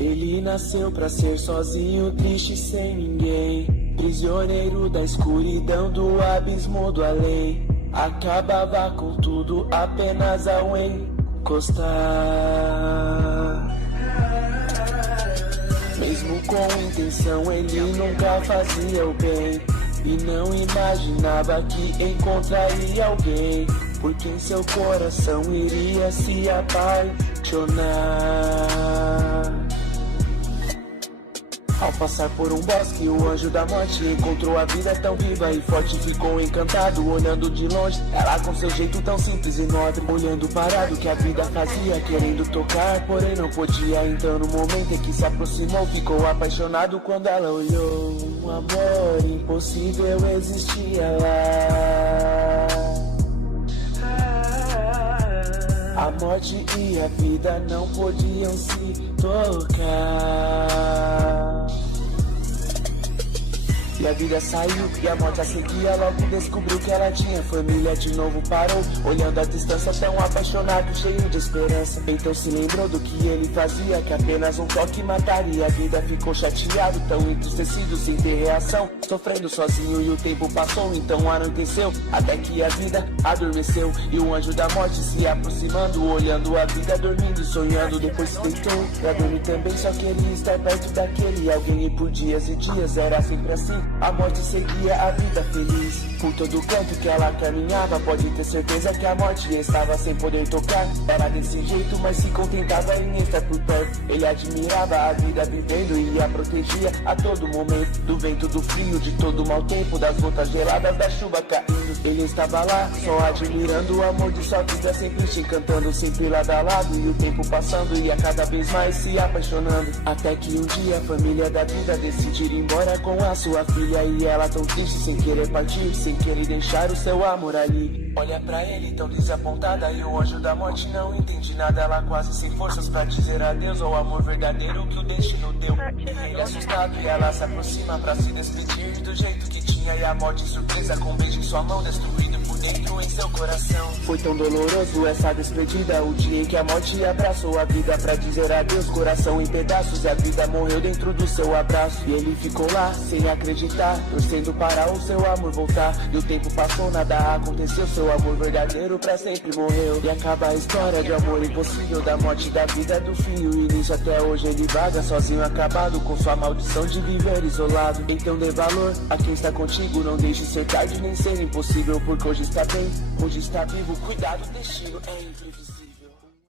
Ele nasceu pra ser sozinho, triste sem ninguém, prisioneiro da escuridão do abismo do além. Acabava com tudo apenas ao encostar. Mesmo com intenção, ele nunca fazia o bem, e não imaginava que encontraria alguém por quem seu coração iria se apaixonar. Ao passar por um bosque, o anjo da morte encontrou a vida tão viva e forte. Ficou encantado, olhando de longe, ela com seu jeito tão simples e nobre, olhando parado que a vida fazia, querendo tocar, porém não podia. Então no momento em que se aproximou, ficou apaixonado quando ela olhou. Um amor impossível existia lá. A morte e a vida não podiam se tocar. E a vida saiu e a morte a seguia. Logo descobriu que ela tinha família. De novo parou, olhando a distância, tão apaixonado, cheio de esperança. Então se lembrou do que ele fazia, que apenas um toque mataria. A vida ficou chateado, tão entristecido, sem ter reação, sofrendo sozinho. E o tempo passou, então anoiteceu, até que a vida adormeceu. E o anjo da morte se aproximando, olhando a vida, dormindo e sonhando. Depois se deitou pra dormir também, só queria estar perto daquele alguém. E por dias e dias era sempre assim, a morte seguia a vida feliz. Por todo canto que ela caminhava, pode ter certeza que a morte estava sem poder tocar. Era desse jeito, mas se contentava em estar por perto. Ele admirava a vida vivendo e a protegia a todo momento, do vento, do frio, de todo mau tempo, das gotas geladas da chuva caindo. Ele estava lá, só admirando o amor de sua vida, sempre te encantando, sempre lado a lado. E o tempo passando, ia cada vez mais se apaixonando, até que um dia a família da vida decidiu ir embora com a sua filha. E ela tão triste, sem querer partir, sem querer deixar o seu amor ali. Olha pra ele tão desapontada, e o anjo da morte não entende nada. Ela quase sem forças pra dizer adeus ao amor verdadeiro que o destino deu. Ele assustado e ela se aproxima pra se despedir do jeito que tinha. E a morte surpresa com um beijo em sua mão, destruído por dentro em seu coração. Foi tão doloroso essa despedida, o dia em que a morte abraçou a vida pra dizer adeus. Coração em pedaços e a vida morreu dentro do seu abraço. E ele ficou lá sem acreditar, torcendo para o seu amor voltar. E o tempo passou, nada aconteceu, seu amor verdadeiro pra sempre morreu. E acaba a história de amor impossível, da morte, da vida, do fim. E nisso até hoje ele vaga sozinho, acabado com sua maldição de viver isolado. Então dê valor a quem está contigo, não deixe ser tarde nem ser impossível, porque hoje está bem, hoje está vivo. Cuidado, o destino é imprevisível.